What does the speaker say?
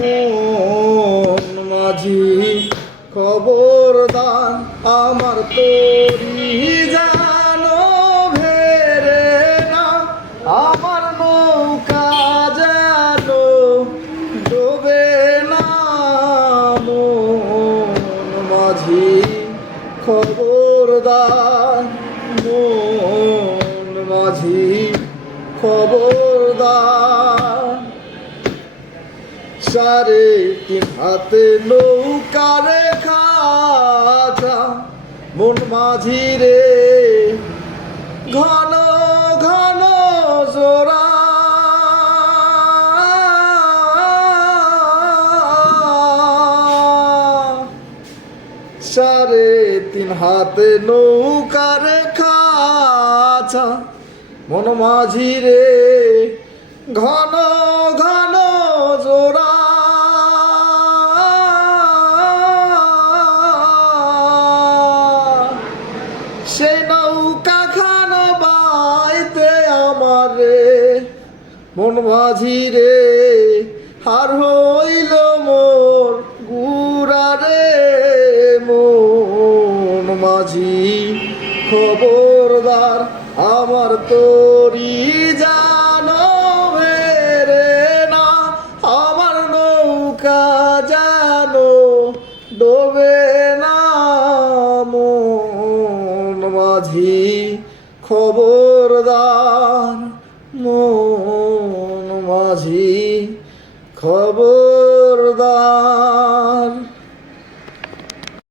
মন মাঝি খবরদার আমার তরি জানো ভেরে না, আমার নৌকা জানো ডোবে না। মন মাঝি খবরদার, মন মাঝি খবরদার। সাড়ে তিন হাতে নৌকারে খাঁচা মন মাঝি রে, ঘন ঘন জোড়া। সাড়ে তিন হাতে নৌকারে খাঁচা মন মাঝি রে, ঘন ঘন জোড়া। সেই নৌকা খান বাইতে আমারে মন মাঝি রে, হার হইল মোর গুড়া রে। মন মাঝি খবরদার আমার তরি জানো ভেরে না, আমার নৌকা জানো ডোবে না। মন মাঝি খবরদার, মন মাঝি খবরদার।